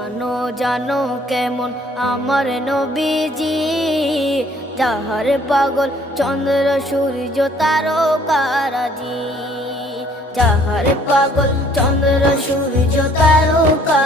জানো জানো কেমন আমার নবীজি, যাহার পাগল চন্দ্র সূর্য তারকারাজি, যাহার পাগল চন্দ্র সূর্য তারকা